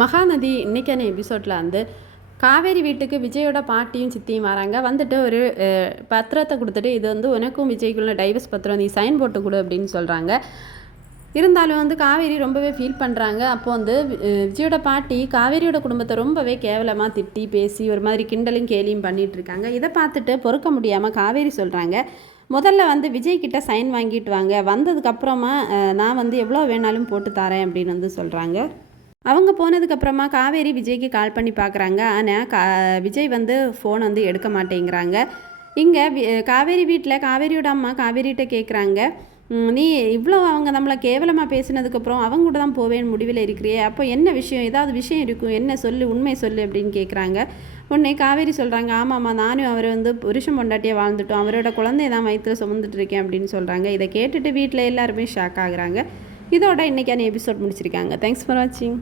மகாநதி இன்றைக்கான எபிசோடில் வந்து காவேரி வீட்டுக்கு விஜயோட பாட்டியும் சித்தியும் வராங்க. வந்துட்டு ஒரு பத்திரத்தை கொடுத்துட்டு, இது வந்து உனக்கும் விஜய்க்குள்ள டைவர்ஸ் பத்திரம், நீ சைன் போட்டு கொடு அப்படின்னு சொல்கிறாங்க. இருந்தாலும் வந்து காவேரி ரொம்பவே ஃபீல் பண்ணுறாங்க. அப்போது வந்து விஜயோட பாட்டி காவேரியோட குடும்பத்தை ரொம்பவே கேவலமாக திட்டி பேசி ஒரு மாதிரி கிண்டலும் கேலியும் பண்ணிகிட்ருக்காங்க. இதை பார்த்துட்டு பொறுக்க முடியாமல் காவேரி சொல்கிறாங்க, முதல்ல வந்து விஜய்கிட்ட சைன் வாங்கிட்டு வாங்க, வந்ததுக்கப்புறமா நான் வந்து எவ்வளோ வேணாலும் போட்டு தரேன் அப்படின்னு வந்து சொல்கிறாங்க. அவங்க போனதுக்கப்புறமா காவேரி விஜய்க்கு கால் பண்ணி பார்க்குறாங்க. ஆனால் விஜய் வந்து ஃபோன் வந்து எடுக்க மாட்டேங்கிறாங்க. இங்கே காவேரி வீட்டில் காவேரியோட அம்மா காவேரிகிட்ட கேட்குறாங்க, நீ இவ்வளோ அவங்க நம்மளை கேவலமாக பேசினதுக்கப்புறம் அவங்க கூட தான் போவேன்னு முடிவில் இருக்கிறியே, அப்போ என்ன விஷயம், ஏதாவது விஷயம் இருக்கும், என்ன சொல்லு, உண்மை சொல்லு அப்படின்னு கேட்குறாங்க. உடனே காவேரி சொல்கிறாங்க, ஆமாம்மா நானும் அவர் வந்து புருஷன் பொண்டாட்டியாக வாழ்ந்துட்டோம், அவரோட குழந்தைய தான் வயிற்றில் சுமந்துட்டு இருக்கேன் அப்படின்னு சொல்கிறாங்க. இதை கேட்டுட்டு வீட்டில் எல்லாருமே ஷாக் ஆகுறாங்க. இதோட இன்றைக்கான எபிசோட் முடிச்சிருக்காங்க. தேங்க்ஸ் ஃபார் வாட்சிங்.